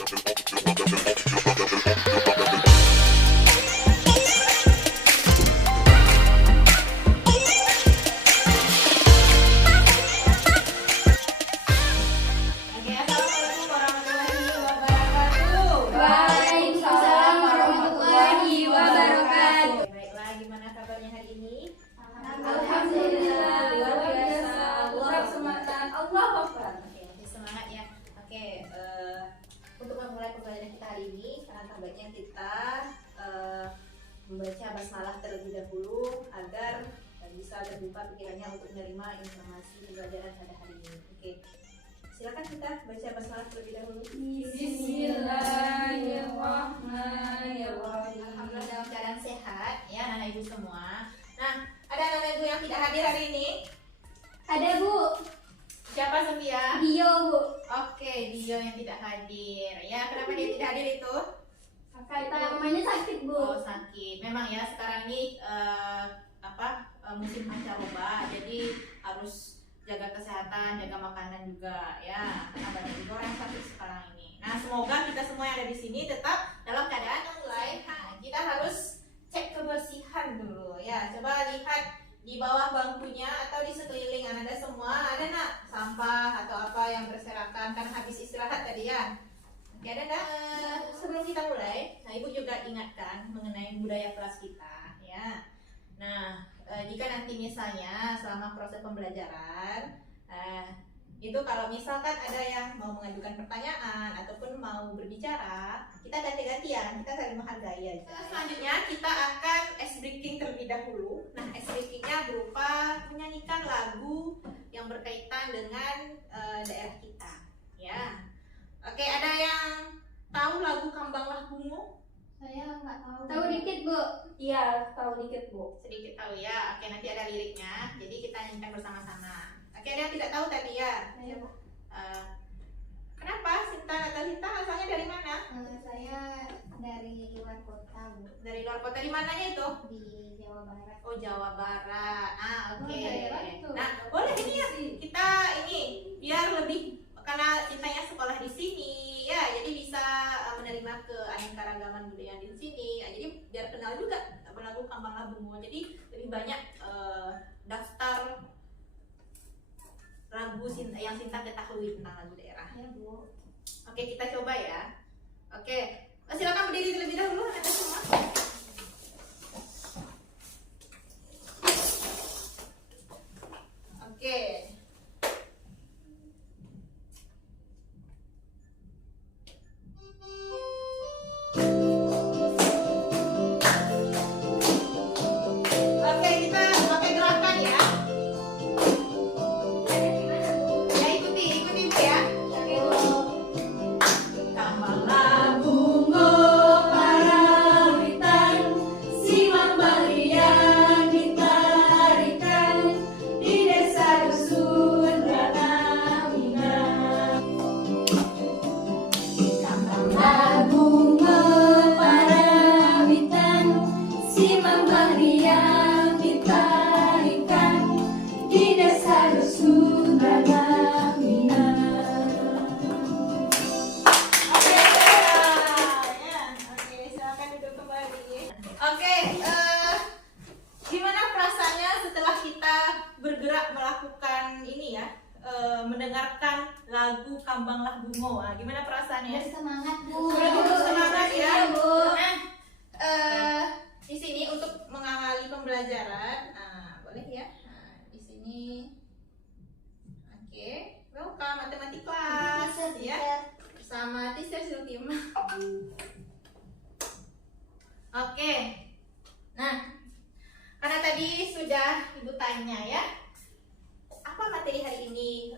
Assalamualaikum warahmatullahi wabarakatuh. Waalaikumsalam warahmatullahi wabarakatuh. Baiklah, gimana kabarnya hari ini? Alhamdulillah, luar biasa. Allah semangat. Allah Akbar. Oke, masih semangat ya. Oke, untuk memulai pembelajaran kita hari ini, alangkah baiknya kita membaca basmalah terlebih dahulu agar bisa terbuka pikirannya untuk menerima informasi pembelajaran pada hari ini. Oke, silakan kita baca basmalah terlebih dahulu. Bismillahirrahmanirrahim. Alhamdulillah dalam keadaan sehat ya anak ibu semua. Nah, ada anak ibu yang tidak hadir hari ini. Ada Bu, Siapa Sofia? Dio Bu. Oke, Dio yang tidak hadir. Ya, kenapa dia tidak hadir itu? Kakak mamanya sakit Oh, Bu. sakit. Memang ya sekarang ini musim pancaroba, jadi harus jaga kesehatan, jaga makanan juga ya. Karena banyak juga orang sakit sekarang ini. Nah, semoga kita semua yang ada di sini tetap dalam keadaan yang sehat. Kita harus cek kebersihan dulu ya. Coba lihat di bawah bangkunya atau di sekeliling Anda semua ada nak sampah atau apa yang berserakan karena habis istirahat tadi ya. Oke, ada nggak? Sebelum kita mulai, nah ibu juga ingatkan mengenai budaya kelas kita ya. Nah, jika nanti misalnya selama proses pembelajaran itu kalau misalkan ada yang mau mengajukan pertanyaan ataupun mau berbicara, kita ganti-gantian, kita saling menghargai aja. Selanjutnya kita akan ice breaking terlebih dahulu. Nah, ice breakingnya berupa menyanyikan lagu yang berkaitan dengan daerah kita ya. Oke, ada yang tahu lagu Kambanglah Bungo? Saya nggak tahu. Tahu dikit Bu. Iya, tahu dikit Bu. Sedikit tahu ya. Oke, nanti ada liriknya. Jadi kita nyanyikan bersama-sama. Oke, ada yang tidak tahu tadi ya? Saya Bu. Kenapa Sinta atau Sinta asalnya dari mana? Saya dari luar kota Bu. Dari luar kota, di mananya itu? Di Jawa Barat. Oh, Jawa Barat. Oke. Oh, daerah itu. Nah, boleh ini ya. Kita ini biar lebih karena Sintanya sekolah di sini ya, jadi bisa menerima keanekaragaman budaya di sini. Jadi biar kenal juga lagu Kambanglah Bungo. Jadi lebih banyak daftar lagu yang Sinta ketahui tentang lagu daerah. Ya Bu. Oke, kita coba ya. Oke, silakan berdiri terlebih dahulu Anda semua. Oke. Oke, kita pakai gerakan ya. Gimana Bu? Ya, ikuti Bu ya. Oke Bu. Kambanglah bungo parawitan, simak barian ditarikan di desa dusun Ranamina. Kambanglah bunga parawitan, simak barian ditarikan di desa dusun Ranamina. Oke, ya. Oke, silakan duduk kembali. Oke, gimana perasaannya setelah kita bergerak melakukan ini ya, mendengarkan lagu Kambanglah Bungo? Nah, gimana perasaannya? Semangat Bu. Udah semangat ya. Iya, Bu. Nah, di sini untuk mengawali pembelajaran, boleh ya. Nah, di sini, oke, welcome matematik kelas ya, bersama Teacher Zulkim. Oke, nah, karena tadi sudah Ibu tanya ya, apa materi hari ini?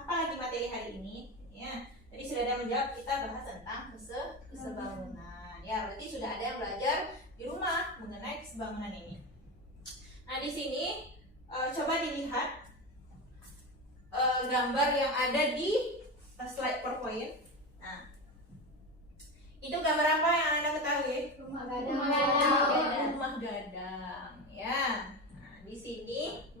Apa lagi materi hari ini? Ya, jadi sudah ada menjawab, kita bahas tentang kesebangunan. Ya, berarti sudah ada yang belajar di rumah mengenai kesebangunan ini. Nah, di sini coba dilihat gambar yang ada di slide PowerPoint. Nah, itu gambar apa yang Anda ketahui? Rumah Rumah gadang, ya. Nah, di sini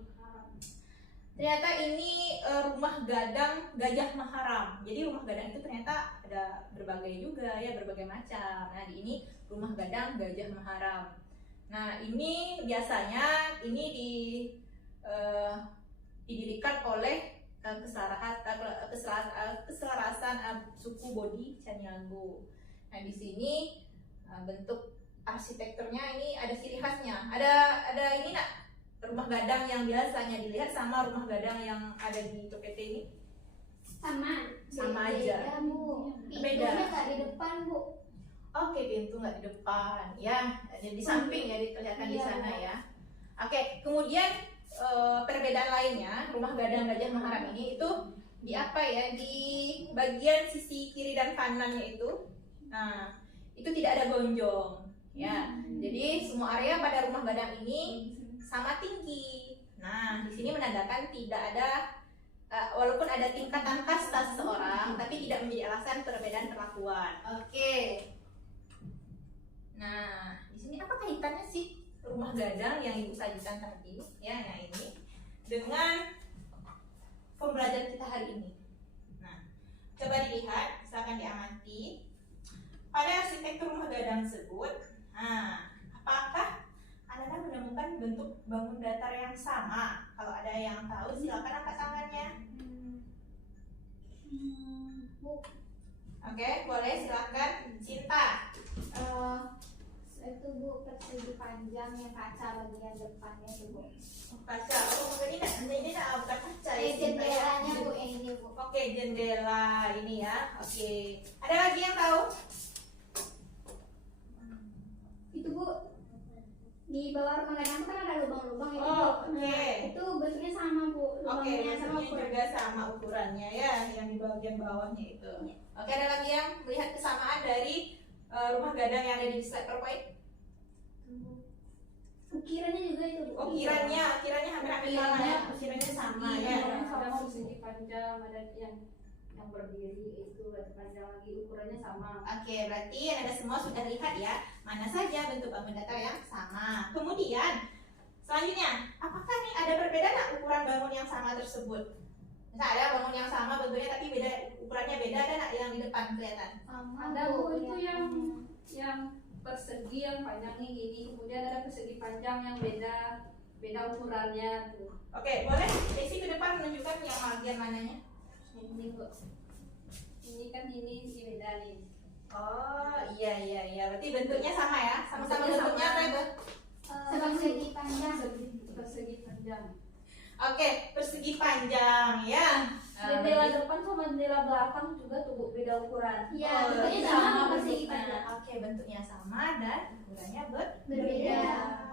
ternyata ini rumah gadang Gajah Maharam. Jadi rumah gadang itu ternyata ada berbagai juga ya, berbagai macam. Nah, di ini rumah gadang Gajah Maharam. Nah, ini biasanya ini didirikan oleh keselarasan suku Bodi Caniago. Nah, di sini bentuk arsitekturnya ini ada ciri khasnya. Ada ini nak, rumah gadang yang biasanya dilihat sama rumah gadang yang ada di Tokete ini? Sama Aja. beda, Bu. Beda. Pintunya nggak di depan, Bu. Oke, pintu nggak di depan ya, ada di samping ya, dikelihatan di Iya. sana ya. Oke, kemudian perbedaan lainnya rumah gadang Gajah Maharam ini itu di apa ya, di bagian sisi kiri dan kanannya itu, nah itu tidak ada gonjong ya. Jadi semua area pada rumah gadang ini sama tinggi. Nah, di sini menandakan tidak ada walaupun ada tingkatan kasta seseorang, tapi tidak menjadi alasan perbedaan perlakuan. Oke. Nah, di sini apa kaitannya sih rumah gadang yang Ibu sajikan tadi? Ya, nah ini dengan pembelajaran kita hari ini. Nah, coba dilihat, silakan diamati pada arsitektur rumah gadang tersebut. Nah, apakah Anda menemukan bentuk bangun datar yang sama? Kalau ada yang tahu, silakan angkat tangannya. Bu, Oke, boleh silakan. Cinta. itu Bu persegi panjang yang kaca bagian depannya itu, Bu. Kaca. Oh, ini bukan kaca ya. Jendelanya Bu, ini Bu. Oke, jendela ini ya. Oke. Ada lagi yang tahu? Itu Bu, di bawah rumah gadang itu kan ada lubang-lubang itu, Oh, Bu. oke. Nah, itu bentuknya sama Bu, Oke, lubangnya sama bentuknya ukuran. juga sama ukurannya ya, yang di bagian bawahnya itu. Oke, ada lagi yang melihat kesamaan dari rumah gadang yang ada di slide PowerPoint? Ukirannya juga itu Bu. Ukirannya hampir sama ya. Ukirannya sama ya. Ada persegi panjang, ada yang berdiri itu ada panjang lagi, ukurannya sama. Oke, berarti Anda semua sudah lihat ya, mana saja bentuk bangun datar yang sama. Kemudian, selanjutnya, apakah nih ada perbedaan nggak ukuran bangun yang sama tersebut? Misal ada bangun yang sama bentuknya tapi beda, ukurannya beda, ada nggak yang di depan kelihatan? Sama Ada Bu itu kelihatannya. yang persegi yang panjangnya gini, kemudian ada persegi panjang yang beda ukurannya tuh. Oke, boleh Desi ke depan menunjukkan yang bagian mananya? Ini Bu. Ini kan ini beda nih. Oh, iya. Berarti bentuknya sama ya? Sama-sama Bentuknya bentuknya sama. apa itu? Persegi panjang. Persegi panjang. Oke, persegi panjang ya. Jendela depan sama jendela belakang juga tuh Bu, beda ukuran. Iya, Oh, bentuknya iya. sama persegi bentuknya. panjang. Oke, bentuknya sama dan ukurannya Berbeda.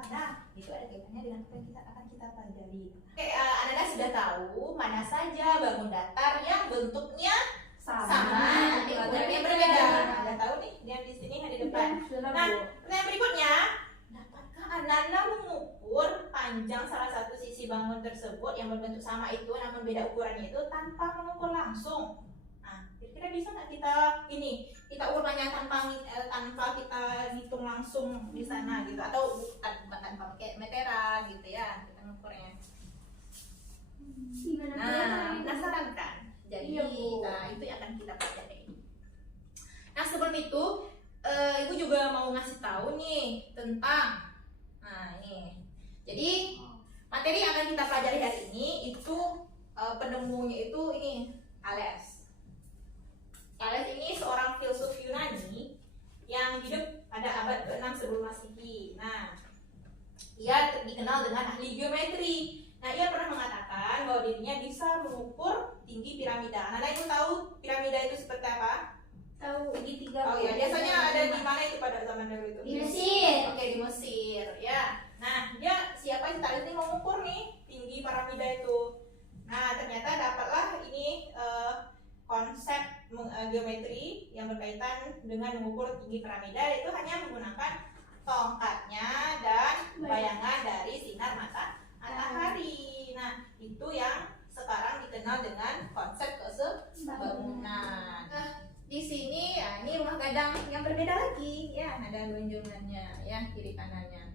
Nah, itu ada kaitannya dengan apa yang akan kita pelajari. Oke, Anda sudah tahu mana saja bangun datar yang bentuknya sama, tapi ukurannya berbeda. Anda tahu nih, yang di sini ada di depan. Sudah Nah, Bu. pertanyaan berikutnya, dapatkah Anda mengukur panjang salah satu sisi bangun tersebut yang berbentuk sama itu namun beda ukurannya itu tanpa mengukur langsung? Nah, kira-kira bisa nggak kita ukurnya tanpa kita hitung langsung di sana gitu, atau bukan tanpa pakai meteran gitu ya kita mengukurnya? Gimana Nah, kelihatan? penasaran kan? Jadi, Iya, Bu. nah itu yang akan kita pelajari. Nah, sebelum itu, Ibu juga mau ngasih tahu nih tentang, nah ini. Jadi, materi yang akan kita pelajari hari ini itu penemunya itu ini Thales. Thales ini seorang filsuf Yunani yang hidup pada abad ke-6 sebelum Masehi. Nah, ia dikenal dengan ahli geometri. Nah, ia pernah mengatakan bahwa dirinya bisa mengukur tinggi piramida. Anda itu tahu piramida itu seperti apa? Tahu. Segitiga. Oh ya, biasanya ada di mana itu pada zaman dulu itu? Di Mesir. Oke, di Mesir ya. Nah, dia siapa yang tadi ini mengukur nih tinggi piramida itu. Nah, ternyata dapatlah ini konsep geometri yang berkaitan dengan mengukur tinggi piramida, itu hanya menggunakan tongkatnya dan bayangan dari sinar matahari. Nah, itu yang sekarang dikenal dengan konsep kesebangunan. Nah, di sini ya, ini rumah gadang yang berbeda lagi ya, ada gonjongannya ya, kiri kanannya.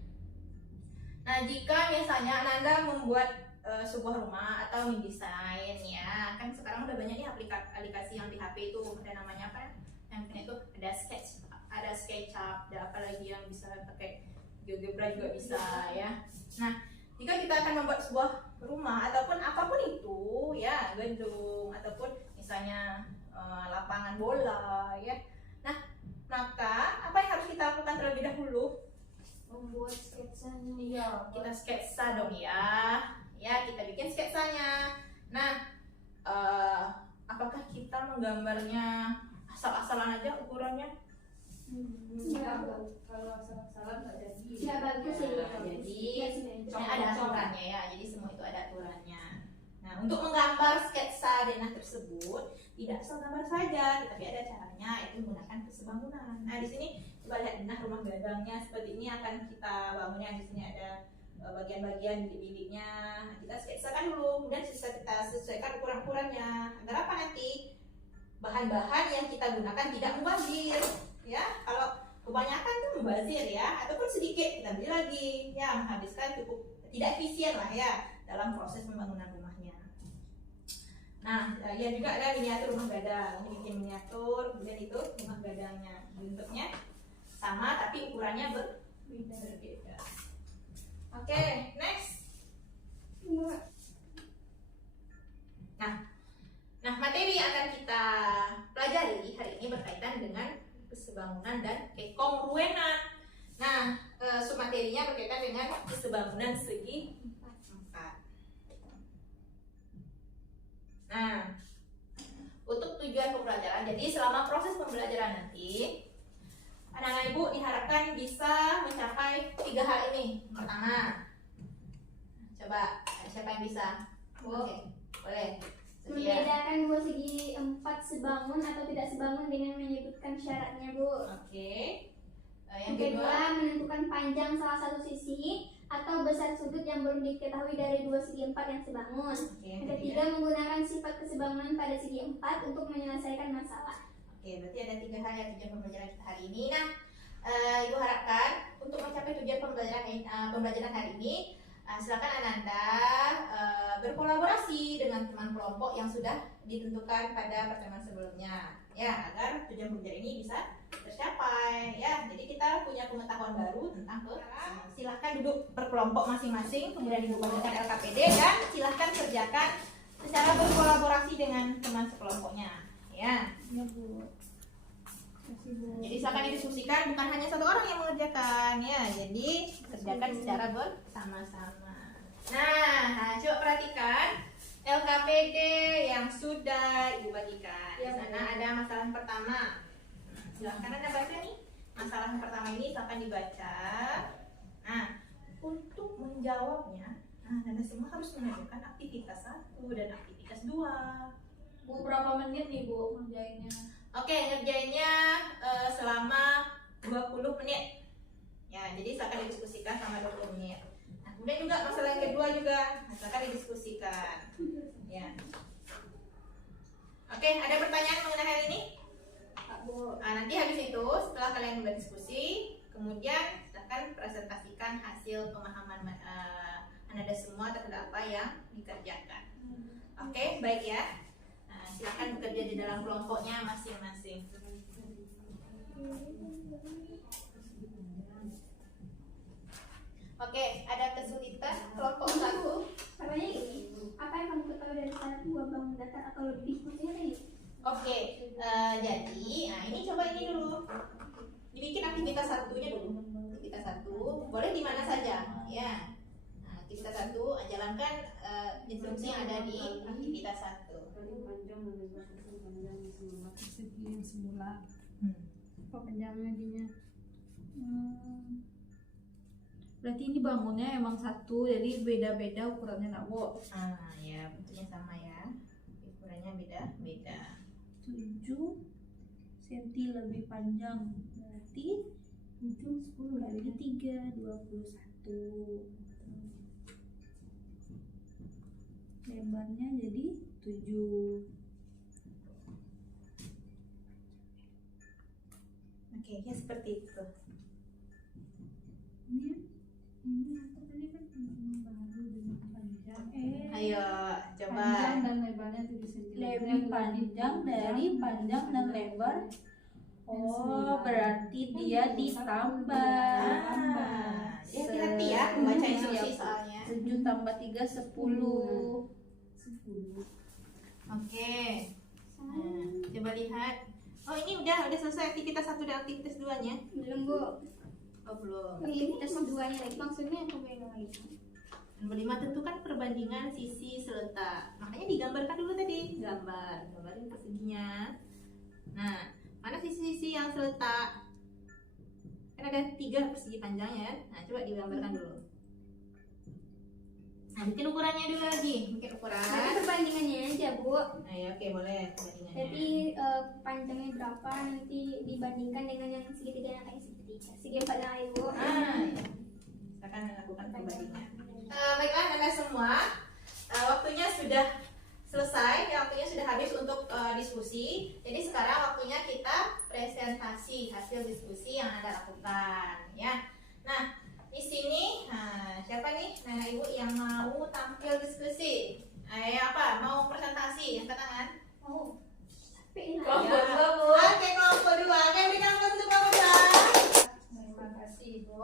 Nah, jika misalnya Anda membuat sebuah rumah atau mendesain ya, kan sekarang udah banyak nih aplikasi yang di HP itu, ada namanya apa yang itu, ada SketchUp, ada apa lagi yang bisa pakai GeoGebra juga bisa ya. Nah, jika kita akan membuat sebuah rumah ataupun apapun itu ya, gedung ataupun misalnya lapangan bola ya, nah maka apa yang harus kita lakukan terlebih dahulu? Membuat sketsanya. Iya, kita sketsa dong ya. Ya, kita bikin sketsanya. Nah, apakah kita menggambarnya asal-asalan aja ukurannya? Ya, kalau asal-asalan nggak jadi. Ya bagus sih. Nah, jadi Ya, ada aturannya ya. Jadi semua itu ada aturannya. Nah, untuk menggambar sketsa denah tersebut tidak asal gambar saja, tetapi ada caranya, yaitu menggunakan kesebangunan. Nah, di sini coba lihat denah rumah gadangnya seperti ini akan kita bangunnya. Di sini ada bagian-bagian bilik-biliknya. Nah, kita sketsakan dulu, kemudian kita sesuaikan ukuran-ukurannya. Agar apa nanti? Bahan-bahan yang kita gunakan tidak mubazir. Ya, kalau kebanyakan tuh mubazir ya, ataupun sedikit kita beli lagi, ya menghabiskan cukup tidak efisien lah ya dalam proses pembangunan rumahnya. Nah, ya juga ada miniatur rumah gadang. Ini bikin miniatur, kemudian itu rumah gadangnya. Bentuknya sama tapi ukurannya berbeda. Oke, next. Nah, materi yang akan kita pelajari hari ini berkaitan dengan kesebangunan dan kekongruenan. Nah, submaterinya berkaitan dengan kesebangunan segi 4. Nah, untuk tujuan pembelajaran, jadi selama proses pembelajaran nanti, anak-anak ibu diharapkan bisa mencapai 3 hal ini. Pertama, coba siapa yang bisa? Oke, boleh. Setia. Membedakan dua segi 4 sebangun atau tidak sebangun dengan menyebutkan syaratnya, Bu. Oke. Yang kedua, menentukan panjang salah satu sisi atau besar sudut yang belum diketahui dari dua segi 4 yang sebangun. Oke, Yang ketiga, menggunakan sifat kesebangunan pada segi 4 untuk menyelesaikan masalah. Oke, berarti ada 3 hal yang tujuan pembelajaran kita hari ini. Nah, Ibu harapkan untuk mencapai tujuan pembelajaran hari ini, silakan Ananda berkolaborasi dengan teman kelompok yang sudah ditentukan pada pertemuan sebelumnya, ya, agar tujuan pembelajaran ini bisa tercapai. Ya, jadi kita punya pengetahuan baru tentang silahkan duduk berkelompok masing-masing, kemudian Ibu bagikan LKPD dan silahkan kerjakan secara berkolaborasi dengan teman sekelompoknya. Ya. Ya, Bu. Jadi silakan didiskusikan, bukan hanya satu orang yang mengerjakan ya. Jadi kerjakan secara bersama-sama. Nah, coba perhatikan LKPD yang sudah Ibu bagikan. Di sana ada masalah yang pertama. Silakan Anda baca nih. Masalah yang pertama ini silakan dibaca. Nah, untuk menjawabnya, Anda semua harus menunjukkan aktivitas 1 dan aktivitas 2. Bu, berapa menit nih Bu ngerjainnya? Oke, ngerjainnya selama 20 menit. Ya, jadi silakan didiskusikan selama 20 menit. Nah, kemudian juga masalah yang kedua juga, silakan didiskusikan. Ya. Oke, ada pertanyaan mengenai hal ini? Bu. Nanti habis itu, setelah kalian berdiskusi, kemudian silakan presentasikan hasil pemahaman Anda semua terhadap apa yang dikerjakan. Oke, baik ya. Silakan bekerja di dalam kelompoknya masing-masing. Oke, ada kesulitan kelompok 1. Katanya gini, apa yang kamu ketahui dari syarat 2 bangun datar atau lebih? Maksudnya kayak gitu. Oke, jadi ini coba ini dulu. Dibikin aktivitas 1-nya dulu. Aktivitas 1, boleh di mana saja, ya. Nah, aktivitas 1, jalankan instruksi yang ada di aktivitas 1. Segi yang semula. Panjangnya dinya. Berarti ini bangunnya emang satu, jadi beda-beda ukurannya nak Bu. Ya, bentuknya sama ya. Ukurannya beda-beda. 7 cm lebih panjang. Berarti itu 10 kali 3, 21. Lebarnya jadi 7. Oke, ya seperti itu. Ini apa tadi kan baru dengan panjang Ayo coba. Panjang dan lebarnya 7 cm. Lebih panjang dari panjang dan lebar. Oh, berarti dia ditambah. Hati-hati ya membaca instruksi soalnya. 7 tambah 3 10. Oke. Nah, coba lihat. Oh, ini udah selesai aktivitas 1 dan aktivitas 2-nya. Belum, Bu. Oh, belum. Aktivitas keduanya lagi. Maksudnya aku beda lagi. Nomor 5, tentukan perbandingan sisi seletak. Makanya digambarkan dulu tadi. Gambarin perseginya. Nah, mana sisi-sisi yang seletak? Kan ada 3 persegi panjang ya. Nah, coba digambarkan dulu. Nah, bikin ukurannya dulu lagi. Bikin ukuran. Jadi perbandingannya aja, Bu. Nah, ya, oke, boleh perbandingannya. Jadi panjangnya berapa nanti dibandingkan dengan yang segitiga yang kayak segitiga. Segi 4 yang lain, Bu. Ah, ya. Kita akan melakukan perbandingan. Baiklah Anda semua, waktunya sudah selesai, waktunya sudah habis untuk diskusi. Jadi sekarang waktunya kita presentasi hasil diskusi yang Anda lakukan, ya. Nah, di sini, siapa nih nenek ibu yang mau tampil diskusi? Apa? Mau presentasi? Angkat tangan. Oh. Tapi ini Kelompok 2, Bu. Oke, kelompok 2. Oke, berikan untuk kelompok 2. Terima kasih, Bu.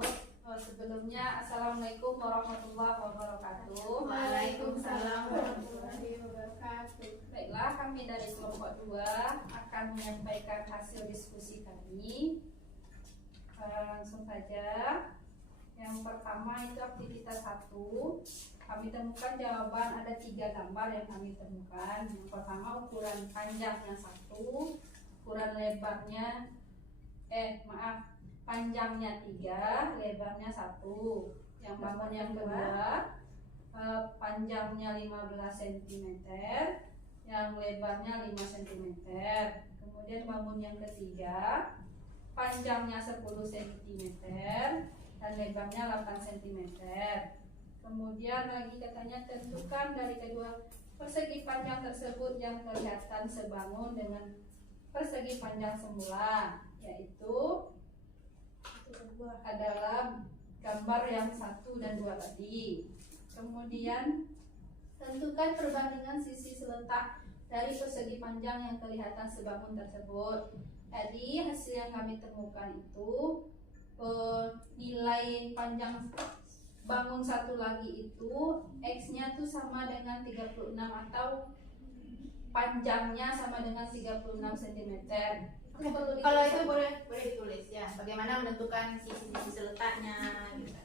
Sebelumnya, Assalamualaikum warahmatullahi wabarakatuh. Waalaikumsalam warahmatullahi wabarakatuh. Baiklah, kami dari kelompok 2 akan menyampaikan hasil diskusi kami. Langsung saja. Yang pertama itu aktivitas 1. Kami temukan jawaban, ada 3 gambar yang kami temukan. Yang pertama ukuran panjangnya 1, ukuran lebarnya panjangnya 3, lebarnya 1. Yang bangun yang kedua, panjangnya 15 cm, yang lebarnya 5 cm. Kemudian bangun yang ketiga, panjangnya 10 cm dan lebarnya 8 cm. Kemudian lagi katanya tentukan dari kedua persegi panjang tersebut yang kelihatan sebangun dengan persegi panjang semula, yaitu adalah gambar yang 1 dan 2 tadi. Kemudian tentukan perbandingan sisi seletak dari persegi panjang yang kelihatan sebangun tersebut. Jadi hasil yang kami temukan itu nilai panjang bangun 1 lagi itu X-nya tuh sama dengan 36 atau panjangnya sama dengan 36 cm. Kalau itu boleh ditulis ya. Bagaimana menentukan sisi-sisi letaknya gitu.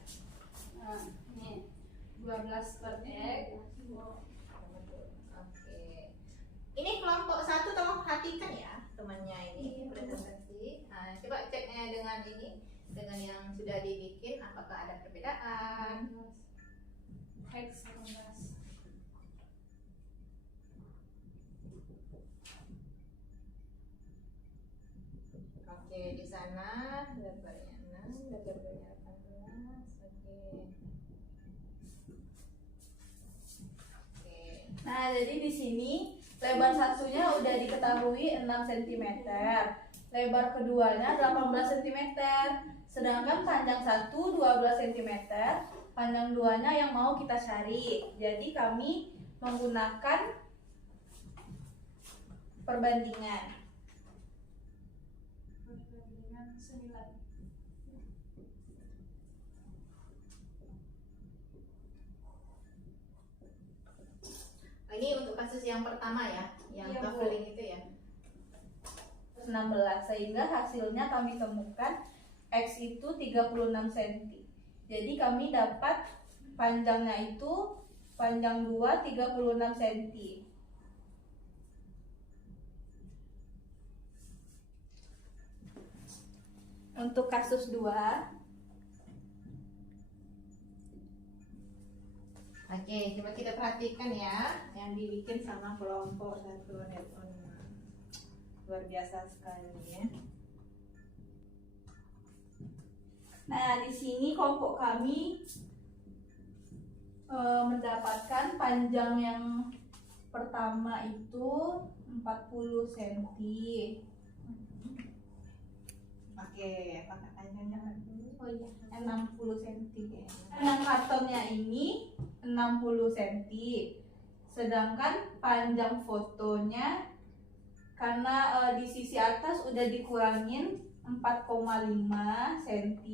Nah, ini 12 per X. Oke. Ini kelompok 1 tolong perhatikan ya temannya ini presentasi. Nah, coba ceknya dengan ini, dengan yang sudah dibikin apakah ada perbedaan. X 18. Oke, di sana lebarnya 6, lebarnya 18. Oke. Nah, jadi di sini lebar satunya udah diketahui 6 cm. Lebar keduanya 18 cm. Sedangkan panjang 1 12 cm. Panjang duanya yang mau kita cari. Jadi kami menggunakan perbandingan. Perbandingan 9. Ini untuk kasus yang pertama ya, yang Iya, Bu. traveling itu ya. 16, sehingga hasilnya kami temukan X itu 36 cm. Jadi kami dapat panjangnya itu panjang 2 36 cm. Untuk kasus 2, Oke, coba kita perhatikan ya yang dibikin sama kelompok 1 Neptun. Luar biasa sekali ya. nah di sini kelompok kami mendapatkan panjang yang pertama itu 40 cm. Oke, apakah panjangnya? Oh iya. 60 cm. Yang kartonnya ini 60 cm. sedangkan panjang fotonya karena di sisi atas udah dikurangin 4,5 cm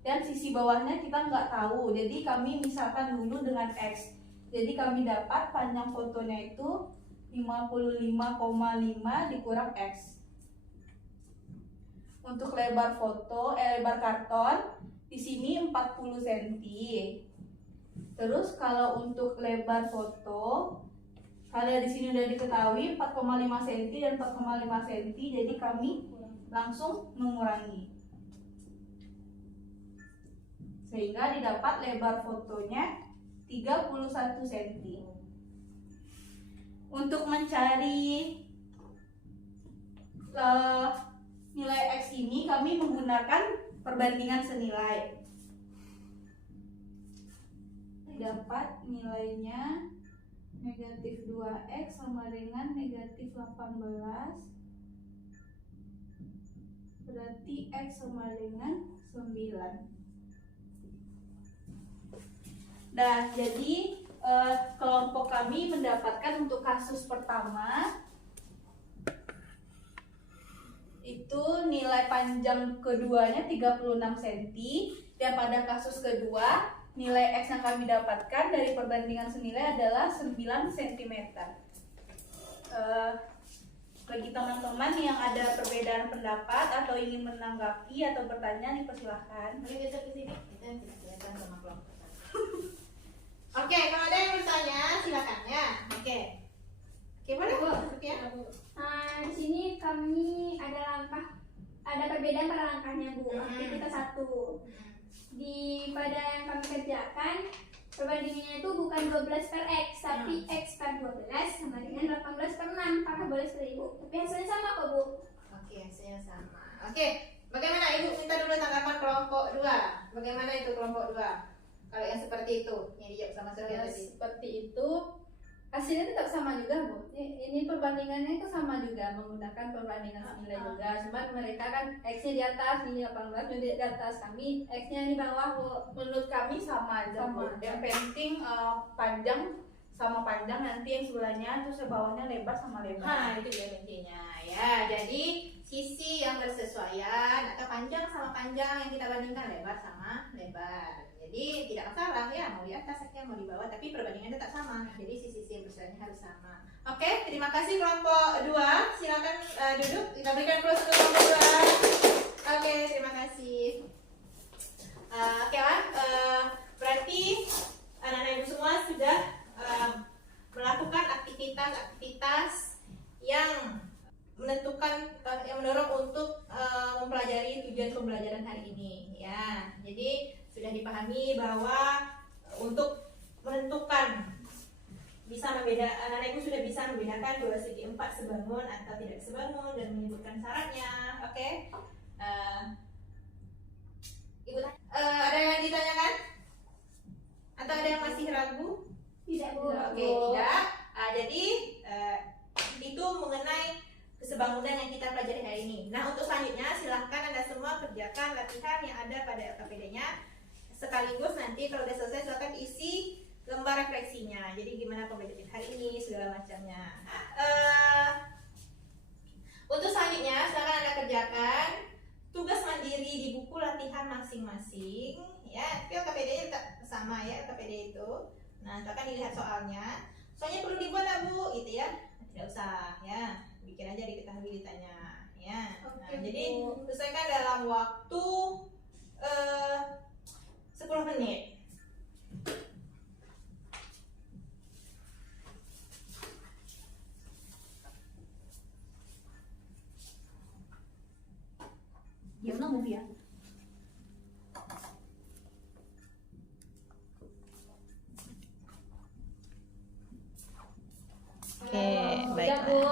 dan sisi bawahnya kita nggak tahu, jadi kami misalkan dulu dengan X. Jadi kami dapat panjang fotonya itu 55,5 dikurang X. Untuk lebar lebar karton di sini 40 cm. Terus kalau untuk lebar foto, kalau di sini udah diketahui 4,5 cm dan 4,5 cm, jadi kami langsung mengurangi. Sehingga didapat lebar fotonya 31 cm. Untuk mencari nilai X ini kami menggunakan perbandingan senilai. Dapat nilainya negatif 2X sama dengan negatif 18. Berarti X sama dengan 9. Nah, jadi kelompok kami mendapatkan untuk kasus pertama itu nilai panjang keduanya 36 cm, dan pada kasus kedua nilai X yang kami dapatkan dari perbandingan senilai adalah 9 cm. Bagi teman-teman yang ada perbedaan pendapat atau ingin menanggapi atau bertanya, dipersilahkan. Boleh geser ke sini, kita tidak kelihatan sama kelompok. Oke, kalau ada yang bertanya silakan ya. Oke, boleh Bu? Ya. Di sini kami ada perbedaan pada langkahnya Bu. Aktivitas 1. Pada yang kami kerjakan, perbandingannya itu bukan 12 per X, tapi X per 12 sama dengan 18 per 6. Apakah boleh seperti Ibu? Tapi hasilnya sama kok Bu. Oke, hasilnya sama. Oke, bagaimana Ibu minta dulu tanggapan kelompok 2. Bagaimana itu kelompok 2? Kalau yang seperti itu, yang dijawab sama Sylvia tadi. Seperti itu, hasilnya tetap sama juga Bu. Ini perbandingannya itu sama juga, menggunakan perbandingan senilai juga. Cuman mereka kan X-nya di atas, ini 18, ini di atas. Kami X-nya di bawah Bu. Menurut kami sama aja, Bu. Yang penting panjang sama panjang, nanti yang sebelahnya terus yang bawahnya lebar sama lebar. Nah, itu dia intinya ya. Jadi sisi yang bersesuaian atau panjang sama panjang yang kita bandingkan, lebar sama lebar. Jadi tidak masalah ya, mau di atas saja mau di bawah, tapi perbandingannya tetap sama. Jadi sisi yang bersesuaian harus sama. Oke, terima kasih kelompok 2. Silakan duduk. Kita berikan close untuk kelompok 2. Oke, terima kasih. Oke lah, berarti anak-anak ibu semua sudah melakukan aktivitas-aktivitas yang menentukan yang mendorong untuk mempelajari tujuan pembelajaran hari ini ya. Jadi sudah dipahami bahwa untuk menentukan anak-anak ibu sudah bisa membedakan 2 segi 4 sebangun atau tidak sebangun dan menyebutkan syaratnya. Oke. Ibu ada yang ditanyakan? Atau ada yang masih ragu? Tidak Bu. Oke, tidak. Jadi itu mengenai kesebangunan yang kita pelajari hari ini. Nah, untuk selanjutnya silahkan Anda semua kerjakan latihan yang ada pada LKPD-nya. Sekaligus nanti kalau sudah selesai silahkan isi lembar refleksinya. Jadi gimana pembelajaran hari ini segala macamnya. Untuk selanjutnya silahkan Anda kerjakan tugas mandiri di buku latihan masing-masing. Ya, tapi LKPD-nya tetap sama ya, LKPD itu. Nah, silahkan dilihat soalnya. Soalnya perlu dibuat lah Bu, gitu ya. Tidak usah ya, bikin aja diketahui ditanya ya. Nah, jadi selesaikan dalam waktu 10 menit. Diam dong, Bu ya. Oke, baiklah. Bu.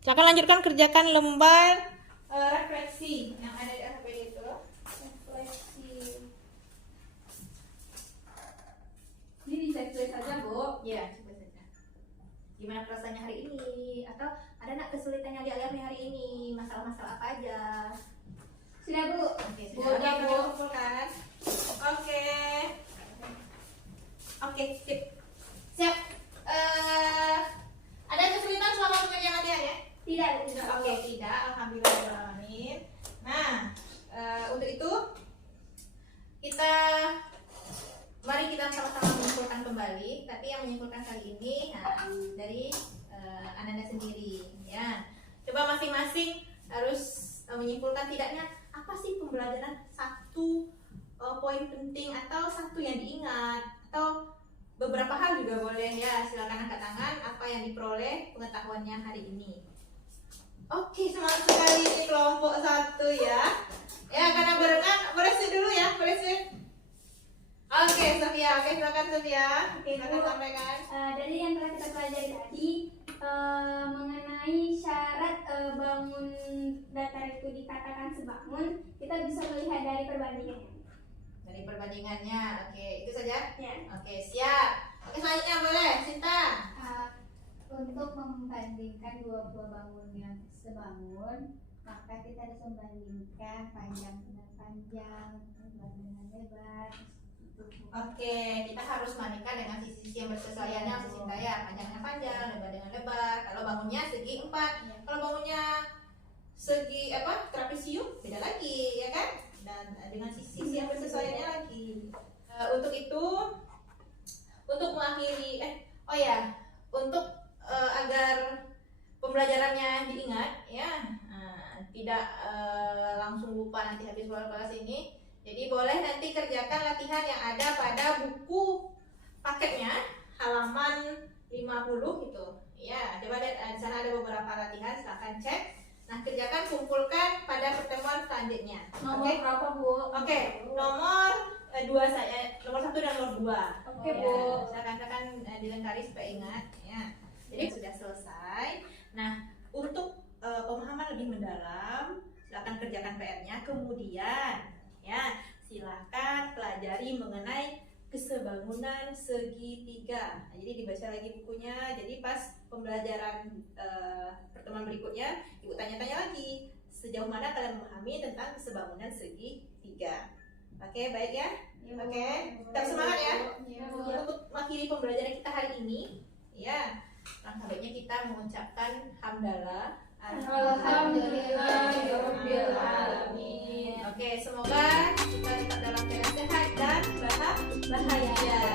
Silakan lanjutkan kerjakan lembar refleksi yang ada di LKPD itu. Refleksi. Ini di checklist saja Bu. Ya, coba saja. Gimana perasaannya hari ini? Atau ada nak kesulitan yang dialami hari ini? Masalah-masalah apa aja? Sudah Bu. Oke, Sudah, sudah Bu. kita kumpulkan. Oke, sip. Siap. Tidak, tidak. Oke, tidak. Alhamdulillahirrahmanirrahim. Nah, untuk itu mari kita sama-sama menyimpulkan kembali. Tapi yang menyimpulkan kali ini dari Ananda sendiri, ya. Coba masing-masing harus menyimpulkan tidaknya apa sih pembelajaran satu poin penting atau satu yang diingat atau beberapa hal juga boleh ya. Silakan angkat tangan apa yang diperoleh pengetahuannya hari ini. Oke, semangat sekali ini kelompok 1 ya. Ya, karena barengan boleh sih dulu ya, boleh sih. Oke, Sofia, silakan Sofia. Silakan sampaikan. Dari yang telah kita pelajari tadi mengenai syarat bangun datar itu dikatakan sebangun, kita bisa melihat dari perbandingannya. Dari perbandingannya, oke, itu saja. Ya. Oke, siap. Oke, selanjutnya boleh, Sinta. Untuk membandingkan dua buah bangun yang sebangun, maka kita harus membandingkan panjang dengan panjang, lebar dengan lebar. Oke, kita harus bandingkan dengan sisi-sisi yang bersesuaian yang Sinta ya. Panjangnya panjang, lebar dengan lebar. Kalau bangunnya segi 4, kalau bangunnya segi trapesium beda lagi ya kan? Dan dengan sisi-sisi yang bersesuaiannya lagi. Untuk itu, untuk mengakhiri agar pembelajarannya diingat ya, tidak langsung lupa nanti habis kelas ini. Jadi boleh nanti kerjakan latihan yang ada pada buku paketnya halaman 50 itu. Ya, coba lihat di sana ada beberapa latihan, silahkan cek. Nah, kerjakan, kumpulkan pada pertemuan selanjutnya. Nomor Oke? berapa, Bu? Oke, nomor 2 saya, nomor 1 dan nomor 2. Oke, Bu. Silakan dilengkapi supaya ingat ya. Jadi sudah selesai. Nah, untuk pemahaman lebih mendalam, silakan kerjakan PR-nya. Kemudian ya, silakan pelajari mengenai kesebangunan segitiga. Nah, jadi dibaca lagi bukunya. Jadi pas pembelajaran pertemuan berikutnya, Ibu tanya-tanya lagi sejauh mana kalian memahami tentang kesebangunan segitiga. Oke, baik ya. Oke, tetap semangat ya. Untuk mengakhiri pembelajaran kita hari ini, ya, langkah baiknya kita mengucapkan hamdalah. Alhamdulillahirabbil alamin. Oke, semoga kita tetap dalam keadaan sehat dan bahagia.